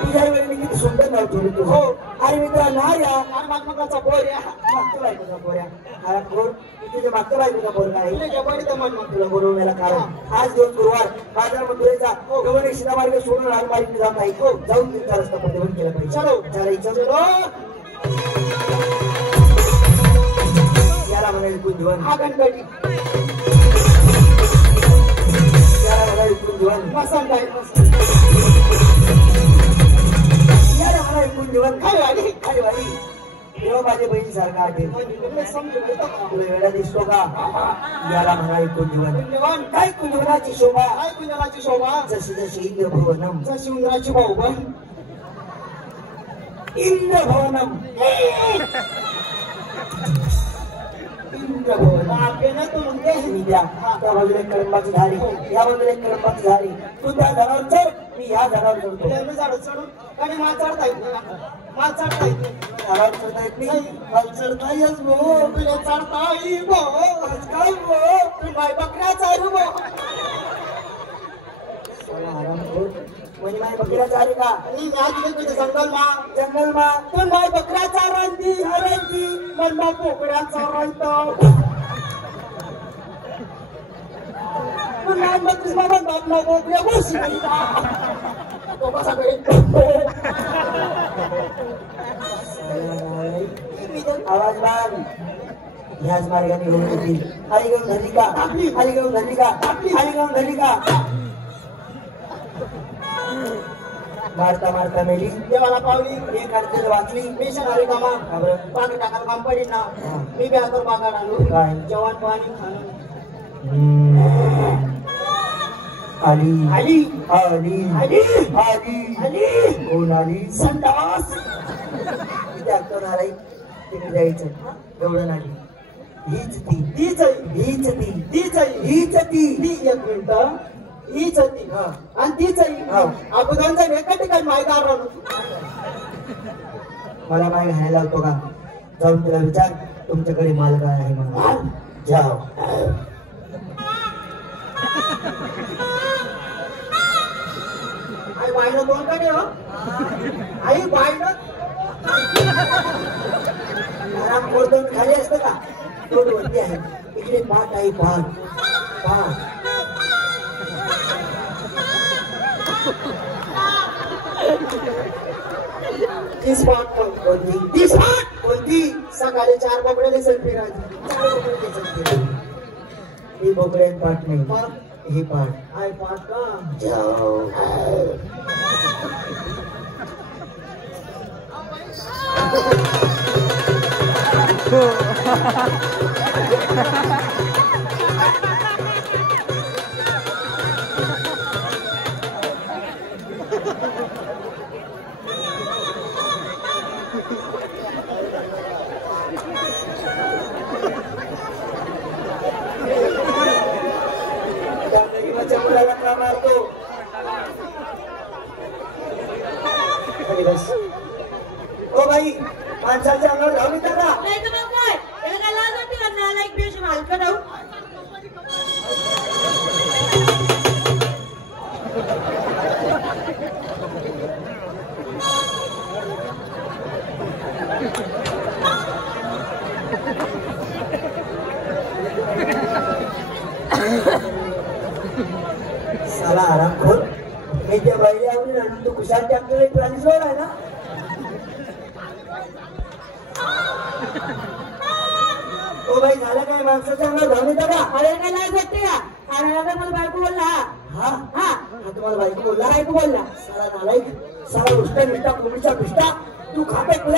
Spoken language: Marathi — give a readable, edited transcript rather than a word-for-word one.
तुझ्या वेळी किती सुंदर नाव ठेवलं तू. हो अरे मित्रा नार्या मागचा पोऱ्या मागच्या बायकोचा पोऱ्या अरे कोण तुझ्या मागच्या बायकोचा पोर काय तुला बोलवण्याला कारण आज दिवस गुरुवार बाजारमध्ये जा गवणे शिरामार्ग सोडून राजमार्ग जात आहे. हो जाऊन तुमचा रस्ता प्रतिबंध केला पाहिजे. चलो चला इच्छा याला म्हणाले कुंजवन हा गणपती याला म्हणाले कुंजवन मसाला याला म्हणाले कुंजवन काय वाली काय वाली तेव्हा माझ्या बहिणी सारखा तुला वेळा दिसतो का. याला म्हणाले कुंजवन काय कुंजवनाची शोभा काय कुंजवनाची शोभा जशी जशी इंद्रभवनम जशी इंद्राची भाऊ इंद्रभवनम त्या बाजूला कळंबाची झाडी या बाजूला कळंबाची झाडी तू त्या झाडावर चढ मी या झाडावर चढतो. झाड चढून आणि माल चढता येत नाही माल चढता येत नाही झाडावर चढता येत नाही माल चढता येस भो तुला चढता येई भो काय भो तू बाय बकऱ्या चालू भो म्हणजे माझ्या बकऱ्या चालू का आणि जंगल मा पण बाय बकऱ्या चारांची हरांची पण बा पोकड्या चारायचं पण लहान बकरीस बाबा बाप ना पोकड्या बसी तो कसा आवाज मान ह्याच मार्गाने होऊन येतील. अलीगाव धरली का अलीगाव धरली का अलीगाव धरली का मारता मारता मेली देवाला पावली एक अडचण वाचली मी शनारी कामा पाणी टाकायला काम पडेल ना मी ब्याकर बागाड आलो काय जवान पाणी आली आली आली आली आली आली कोण आली संडास डॉक्टर आलाय तिने जायचं एवढं नाही हीच ती तीच हीच ती तीच हीच ती एक मिनिट हीच ती आणि तीच अगोदरचा एका ठिकाणी माहिती आलो मला माय घालायला होतो का जाऊन तिला विचार तुमच्याकडे माल काय आहे म्हणून जाओ. आई बायनं दोन कडे हो आई बायनं आराम कोरदून खाली असतं का दोन वरती आहे इकडे पाठ आहे पाठ पाठ ती स्पॉट कोणती ती स्पॉट कोणती सकाळी 4 बोकड्याने सेल्फी राहते ही बोकड्यान पाठ नाही ही पाठ आय पाठ का जाओ. ओ भाई माणसाच्या अंगावर धावली का नाही तर मग काय त्याला काय लाज वाटते का नाला एक पेश हलकं धावू साला आरामखोर मी त्या बाईला आवडून आणून तो कुशाल टाकलेला एक प्राणी सोड आहे ना. ओ बाई झालं काय माणसाच्या अंगावर धावून येतं का अरे काय लाज वाटते का मला बायको बोलला हा हा तुम्हाला बायको बोलला साला नालायक साला उष्टा मिष्टा कोंबडीचा पिष्टा तू खापे